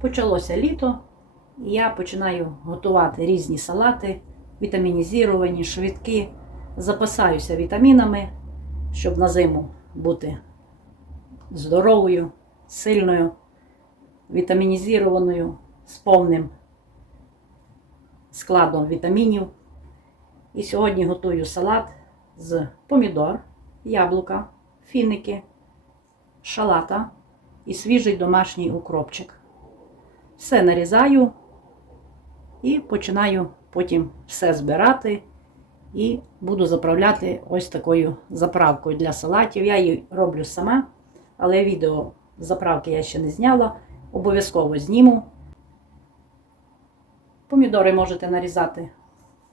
Почалося літо, і я починаю готувати різні салати, вітамінізовані, швидкі. Запасаюся вітамінами, щоб на зиму бути здоровою, сильною, вітамінізованою, з повним складом вітамінів. І сьогодні готую салат з помідор, яблука, фіники, шалата і свіжий домашній укропчик. Все нарізаю і починаю потім все збирати. І буду заправляти ось такою заправкою для салатів. Я її роблю сама, але відео заправки я ще не зняла. Обов'язково зніму. Помідори можете нарізати,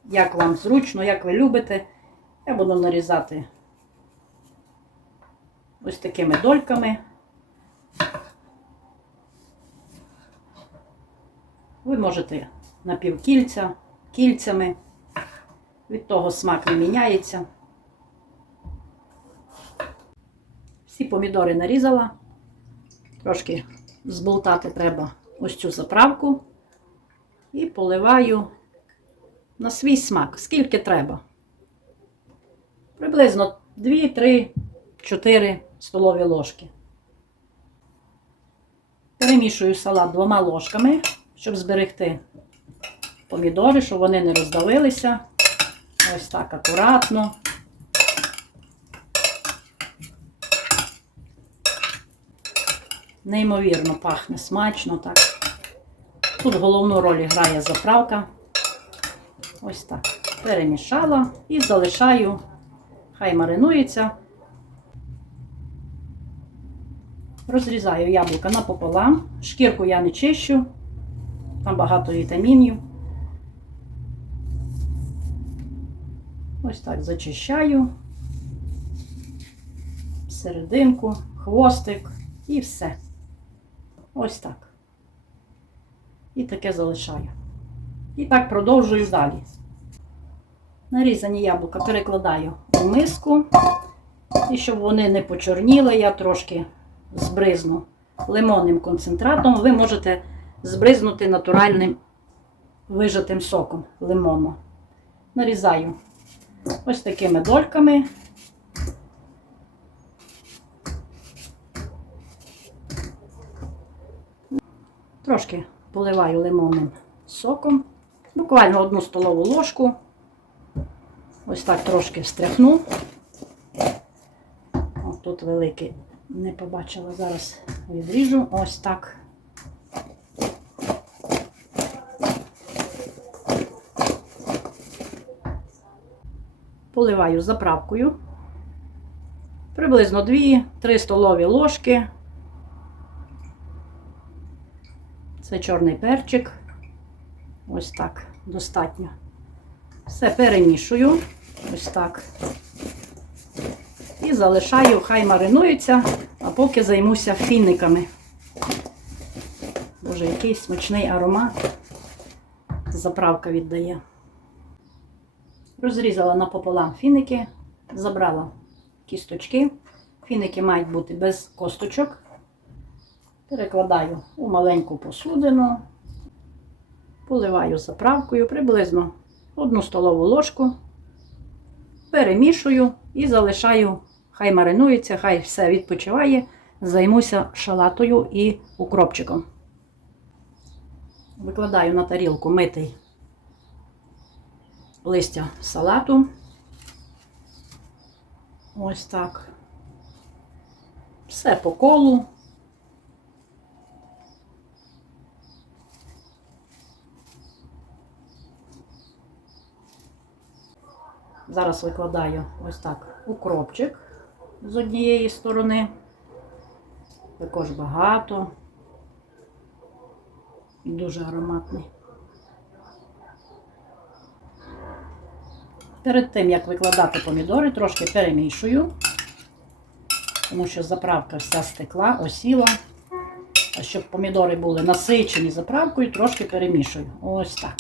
як вам зручно, як ви любите. Я буду нарізати ось такими дольками. Ви можете напівкільця, кільцями. Від того смак не міняється. Всі помідори нарізала. Трошки зболтати треба ось цю заправку. І поливаю на свій смак, скільки треба. Приблизно 2, 3, 4 столові ложки. Перемішую салат двома ложками, щоб зберегти помідори, щоб вони не роздавилися. Ось так акуратно. Неймовірно пахне смачно так. Тут головну роль грає заправка. Ось так. Перемішала і залишаю, хай маринується. Розрізаю яблука напополам. Шкірку я не чищу, там багато вітамінів. Ось так зачищаю серединку, хвостик і все. Ось так. І таке залишаю. І так продовжую далі. Нарізані яблука перекладаю у миску. І щоб вони не почорніли, я трошки збризну лимонним концентратом. Ви можете збризнути натуральним вижатим соком лимону. Нарізаю ось такими дольками. Трошки поливаю лимонним соком. Буквально одну столову ложку. Ось так трошки встряхну. Тут великий не побачила, зараз відріжу. Ось так. Поливаю заправкою. Приблизно 2-3 столові ложки. Це чорний перчик. Ось так, достатньо. Все перемішую. Ось так. І залишаю, хай маринується, а поки займуся фіниками. Боже, який смачний аромат. Заправка віддає. Розрізала напополам фіники, забрала кісточки. Фіники мають бути без косточок. Перекладаю у маленьку посудину, поливаю заправкою приблизно одну столову ложку, перемішую і залишаю, хай маринується, хай все відпочиває. Займуся шалатою і укропчиком. Викладаю на тарілку митий листя салату. Ось так. Все по колу. Зараз викладаю ось так укропчик з однієї сторони. Також багато. І дуже ароматний. Перед тим, як викладати помідори, трошки перемішую, тому що заправка вся стекла, осіла. А щоб помідори були насичені заправкою, трошки перемішую. Ось так.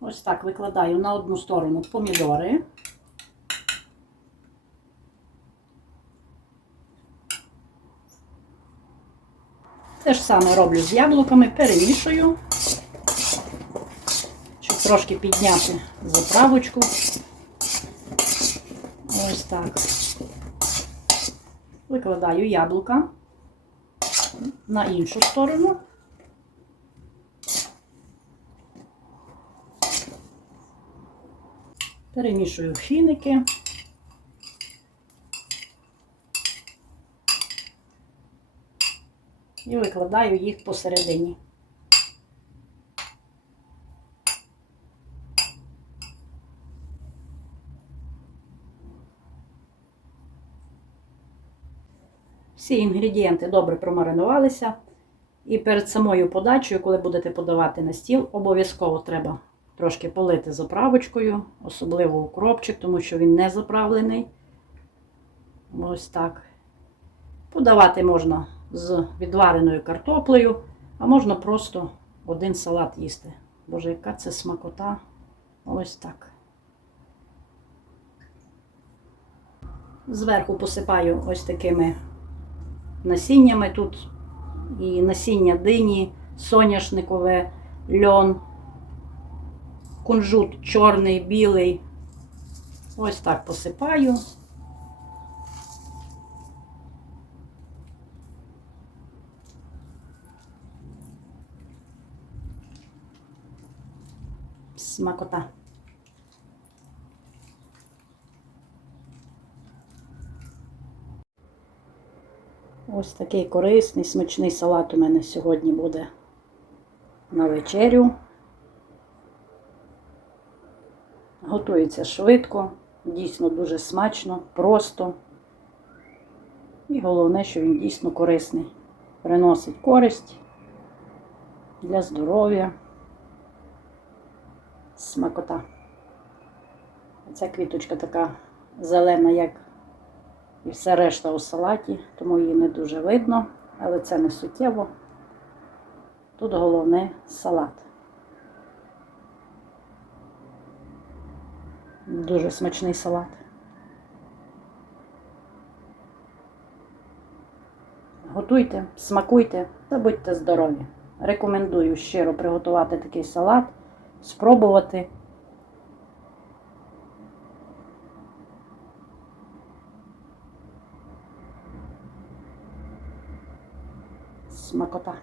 Ось так викладаю на одну сторону помідори. Те ж саме роблю з яблуками, перемішую, трошки підняти заправочку. Ось так. Викладаю яблука на іншу сторону. Перемішую фіники. І викладаю їх посередині. Всі інгредієнти добре промаринувалися. І перед самою подачею, коли будете подавати на стіл, обов'язково треба трошки полити заправочкою, особливо укропчик, тому що він не заправлений. Ось так. Подавати можна з відвареною картоплею, а можна просто один салат їсти. Боже, яка це смакота. Ось так. Зверху посипаю ось такими насіннями. Тут і насіння дині, соняшникове, льон, кунжут чорний, білий. Ось так посипаю. Смакота. Ось такий корисний, смачний салат у мене сьогодні буде на вечерю. Готується швидко, дійсно дуже смачно, просто. І головне, що він дійсно корисний. Приносить користь для здоров'я. Смакота. Ця квіточка така зелена, як і все решта у салаті, тому її не дуже видно, але це не суттєво. Тут головне салат. Дуже смачний салат. Готуйте, смакуйте та будьте здорові. Рекомендую щиро приготувати такий салат, спробувати. Смакота.